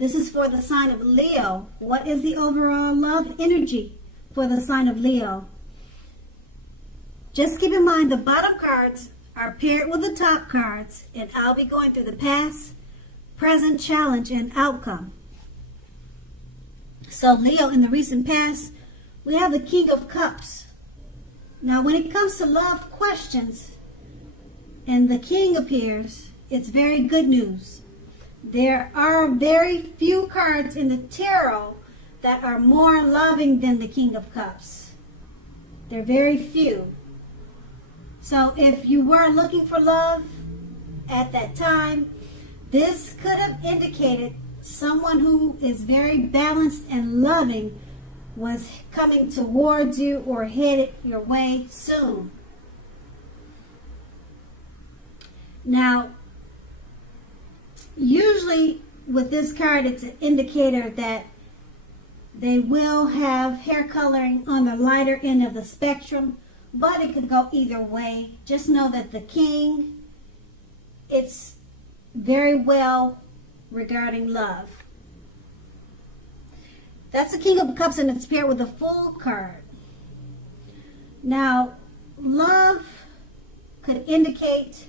This is for the sign of Leo. What is the overall love energy for the sign of Leo? Just keep in mind the bottom cards are paired with the top cards, and I'll be going through the past, present, challenge, and outcome. So Leo, in the recent past, we have the King of Cups. Now when it comes to love questions and the King appears, it's very good news. There are very few cards in the tarot that are more loving than the King of Cups. They're very few. So if you were looking for love at that time, this could have indicated someone who is very balanced and loving was coming towards you or headed your way soon. Now, usually with this card, it's an indicator that they will have hair coloring on the lighter end of the spectrum, but it could go either way. Just know that the King, it's very well regarding love. That's the King of Cups, and it's paired with a Fool card. Now, love could indicate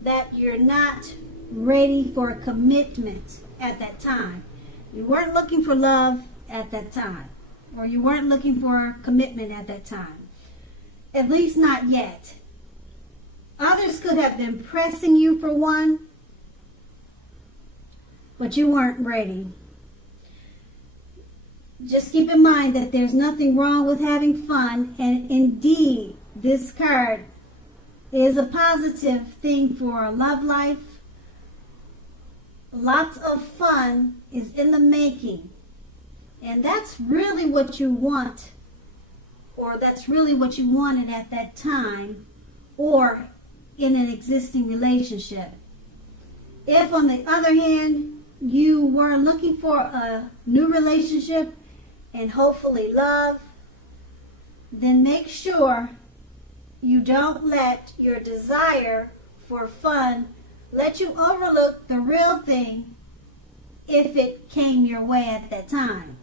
that you're not ready for a commitment at that time. You weren't looking for love at that time, or you weren't looking for commitment at that time. At least not yet. Others could have been pressing you for one, but you weren't ready. Just keep in mind that there's nothing wrong with having fun, and indeed, this card is a positive thing for a love life. Lots of fun is in the making, and that's really what you want, or that's really what you wanted at that time, or in an existing relationship. If, on the other hand, you were looking for a new relationship and hopefully love, then make sure you don't let your desire for fun let you overlook the real thing if it came your way at that time.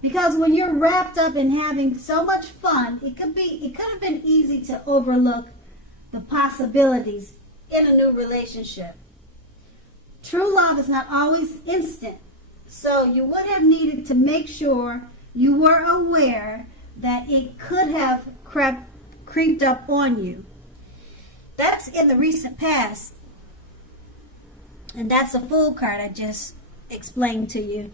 Because when you're wrapped up in having so much fun, it could have been easy to overlook the possibilities in a new relationship. True love is not always instant, so you would have needed to make sure you were aware that it could have creeped up on you. That's in the recent past, and that's a Fool card I just explained to you.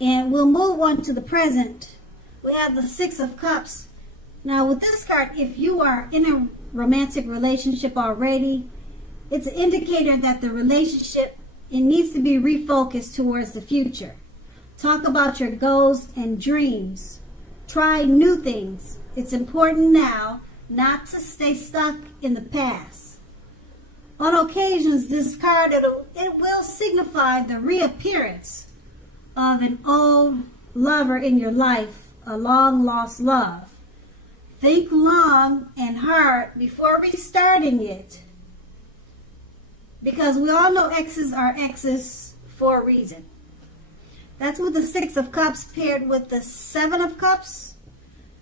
And we'll move on to the present. We have the Six of Cups. Now with this card, if you are in a romantic relationship already, it's an indicator that the relationship, it needs to be refocused towards the future. Talk about your goals and dreams. Try new things. It's important now not to stay stuck in the past. On occasions, this card, it will signify the reappearance of an old lover in your life, a long lost love. Think long and hard before restarting it, because we all know exes are exes for a reason. That's with the Six of Cups paired with the Seven of Cups.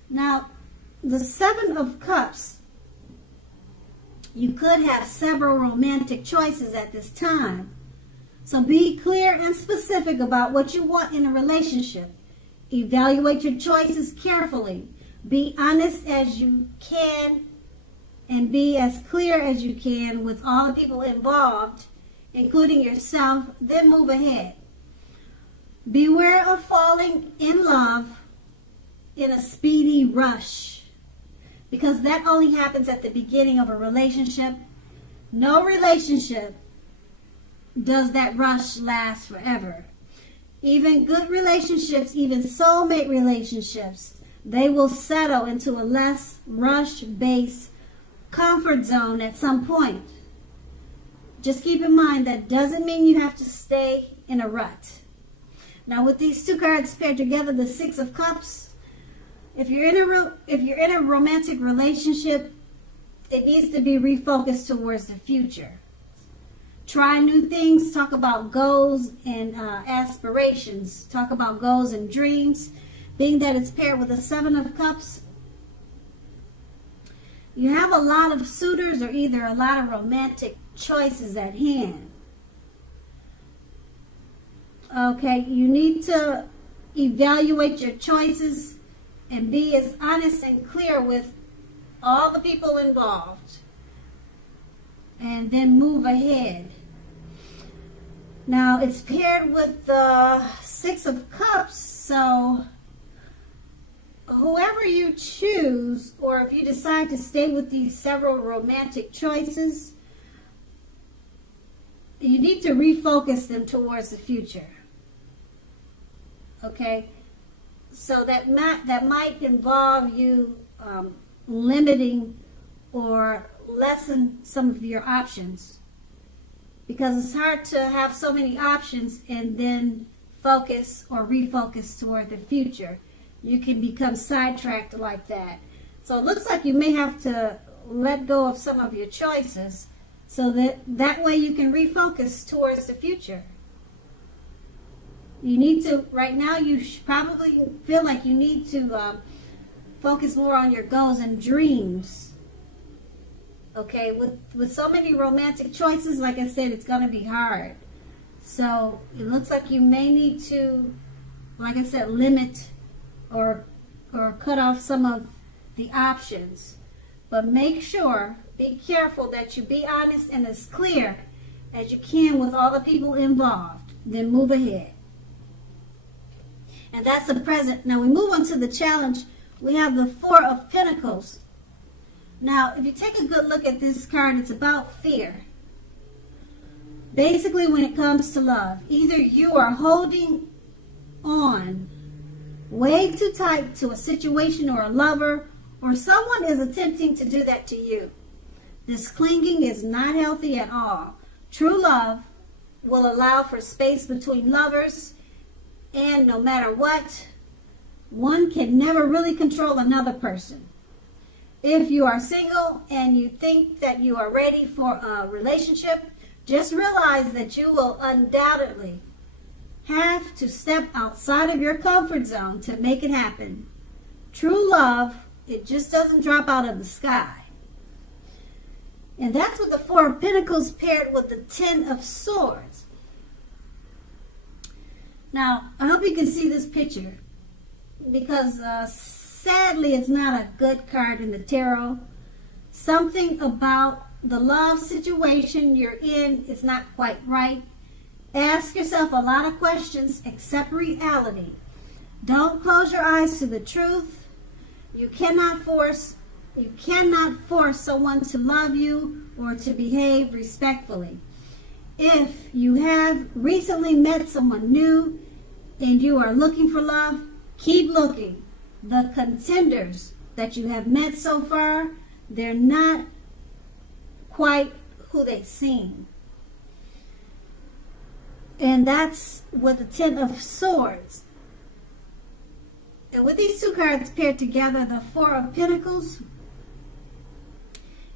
Now, the Seven of Cups, you could have several romantic choices at this time. So be clear and specific about what you want in a relationship. Evaluate your choices carefully. Be honest as you can and be as clear as you can with all the people involved, including yourself, then move ahead. Beware of falling in love in a speedy rush, because that only happens at the beginning of a relationship. No relationship does that rush last forever. Even good relationships, even soulmate relationships, they will settle into a less rush-based comfort zone at some point. Just keep in mind that doesn't mean you have to stay in a rut. Now with these two cards paired together, the Six of Cups, if you're in a romantic relationship, it needs to be refocused towards the future. try new things, talk about goals and aspirations, talk about goals and dreams. Being that it's paired with the Seven of Cups, you have a lot of suitors or either a lot of romantic choices at hand. Okay, you need to evaluate your choices and be as honest and clear with all the people involved, and then move ahead. Now, it's paired with the Six of Cups, so whoever you choose, or if you decide to stay with these several romantic choices, you need to refocus them towards the future. Okay? So that might involve you limiting or lessen some of your options, because it's hard to have so many options and then focus or refocus toward the future. You can become sidetracked like that. So it looks like you may have to let go of some of your choices so that way you can refocus towards the future. You need to, right now you probably feel like you need to focus more on your goals and dreams. Okay, with so many romantic choices, like I said, it's going to be hard. So it looks like you may need to, like I said, limit or cut off some of the options. But make sure, be careful that you be honest and as clear as you can with all the people involved. Then move ahead. And that's the present. Now we move on to the challenge. We have the Four of Pentacles. Now, if you take a good look at this card, it's about fear. Basically, when it comes to love, either you are holding on way too tight to a situation or a lover, or someone is attempting to do that to you. This clinging is not healthy at all. True love will allow for space between lovers, and no matter what, one can never really control another person. If you are single and you think that you are ready for a relationship, just realize that you will undoubtedly have to step outside of your comfort zone to make it happen. True love, it just doesn't drop out of the sky. And that's with the Four of Pentacles paired with the Ten of Swords. Now, I hope you can see this picture, because sadly it's not a good card in the tarot. Something about the love situation you're in is not quite right. Ask yourself a lot of questions, accept reality. Don't close your eyes to the truth. You cannot force someone to love you or to behave respectfully. If you have recently met someone new and you are looking for love, keep looking. The contenders that you have met so far, they're not quite who they seem. And that's with the Ten of Swords. And with these two cards paired together, the Four of Pentacles,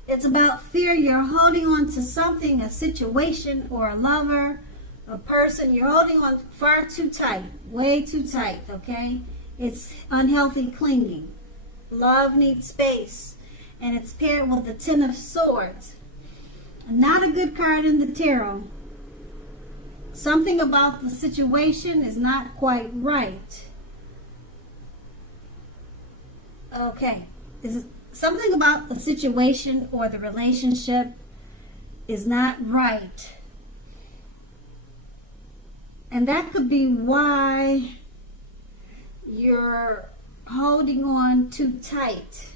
it's about fear. You're holding on to something, a situation or a lover, a person. You're holding on far too tight, way too tight, okay? It's unhealthy clinging. Love needs space. And it's paired with the Ten of Swords. Not a good card in the tarot. Something about the situation is not quite right. Okay. Something about the situation or the relationship is not right. And that could be why you're holding on too tight,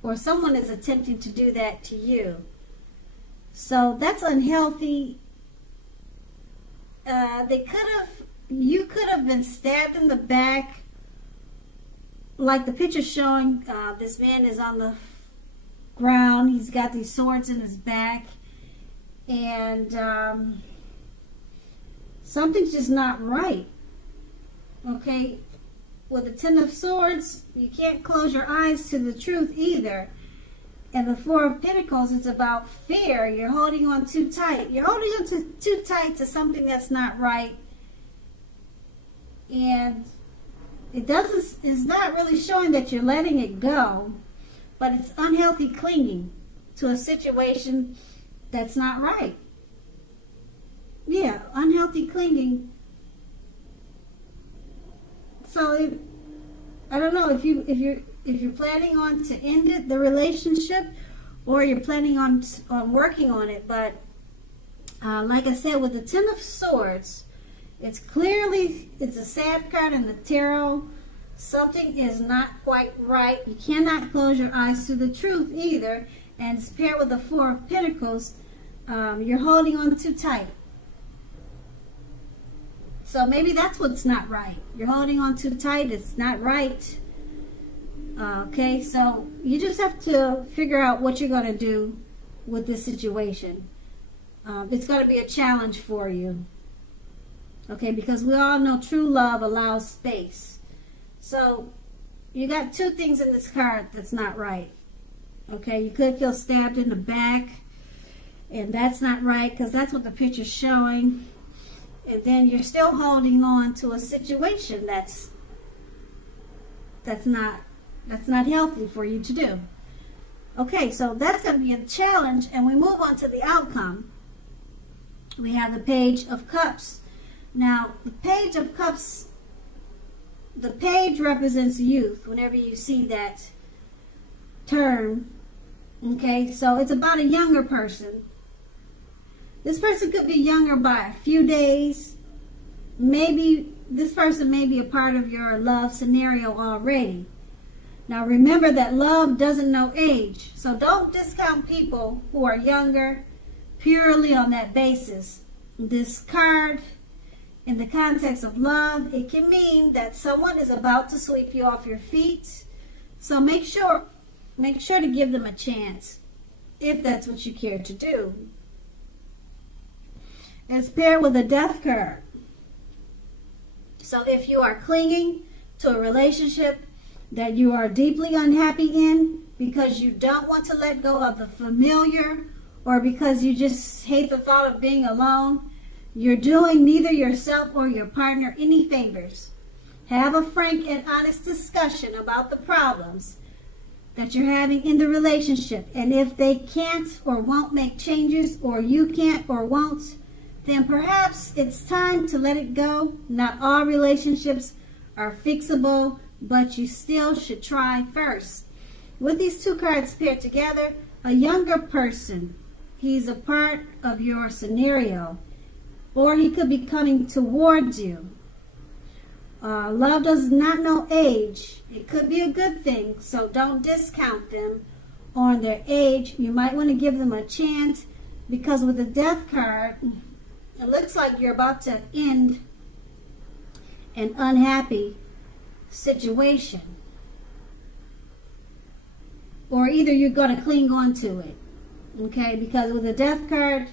or someone is attempting to do that to you. So that's unhealthy. You could have been stabbed in the back, like the picture showing. This man is on the ground. He's got these swords in his back, and something's just not right. Okay, with the Ten of Swords, you can't close your eyes to the truth either. And the Four of Pentacles is about fear. You're holding on too tight. You're holding on too tight to something that's not right. And it's not really showing that you're letting it go, but it's unhealthy clinging to a situation that's not right. Yeah, unhealthy clinging. So I don't know if you're planning on to end the relationship, or you're planning on working on it. But like I said, with the Ten of Swords, it's a sad card in the tarot. Something is not quite right. You cannot close your eyes to the truth either. And it's paired with the Four of Pentacles. You're holding on too tight. So maybe that's what's not right. You're holding on too tight. It's not right. Okay, so you just have to figure out what you're going to do with this situation. It's going to be a challenge for you. Okay, because we all know true love allows space. So you got two things in this card that's not right. Okay, you could feel stabbed in the back, and that's not right because that's what the picture's showing. And then you're still holding on to a situation that's not healthy for you to do. Okay, so that's going to be a challenge, and we move on to the outcome. We have the Page of Cups. Now, the Page of Cups, the page represents youth whenever you see that term. Okay, so it's about a younger person. This person could be younger by a few days. Maybe this person may be a part of your love scenario already. Now remember that love doesn't know age. So don't discount people who are younger purely on that basis. This card, in the context of love, it can mean that someone is about to sweep you off your feet. So make sure to give them a chance if that's what you care to do. It's paired with a Death card. So if you are clinging to a relationship that you are deeply unhappy in because you don't want to let go of the familiar, or because you just hate the thought of being alone, you're doing neither yourself or your partner any favors. Have a frank and honest discussion about the problems that you're having in the relationship. And if they can't or won't make changes, or you can't or won't, then perhaps it's time to let it go. Not all relationships are fixable, but you still should try first. With these two cards paired together, a younger person, he's a part of your scenario, or he could be coming towards you. Love does not know age. It could be a good thing, so don't discount them on their age. You might want to give them a chance, because with the Death card, it looks like you're about to end an unhappy situation. Or either you're going to cling on to it. Okay, because with the Death card,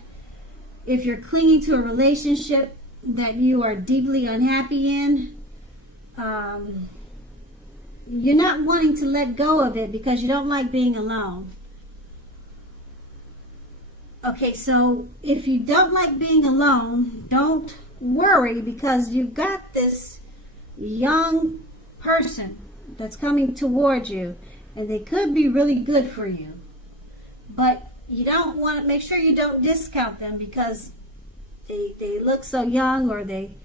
if you're clinging to a relationship that you are deeply unhappy in, you're not wanting to let go of it because you don't like being alone. Okay, so if you don't like being alone, don't worry, because you've got this young person that's coming towards you, and they could be really good for you. But you don't want to, make sure you don't discount them because they look so young, or they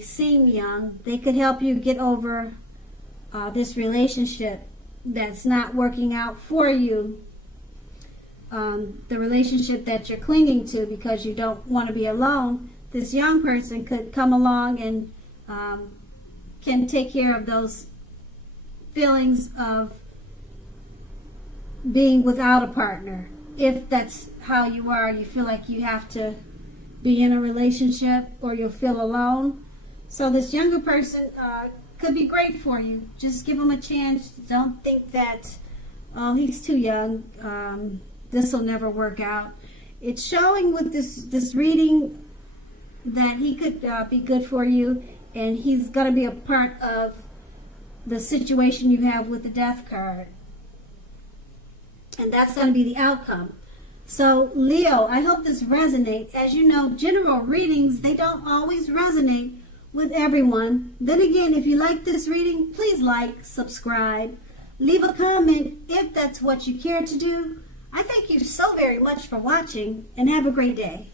seem young. They could help you get over this relationship that's not working out for you. The relationship that you're clinging to because you don't want to be alone. This young person could come along and can take care of those feelings of being without a partner. If that's how you are, you feel like you have to be in a relationship, or you'll feel alone. So this younger person could be great for you. Just give him a chance. Don't think that, oh, he's too young. This will never work out. It's showing with this reading that he could be good for you, and he's going to be a part of the situation you have with the Death card. And that's going to be the outcome. So, Leo, I hope this resonates. As you know, general readings, they don't always resonate with everyone. Then again, if you like this reading, please like, subscribe, leave a comment if that's what you care to do. I thank you so very much for watching, and have a great day.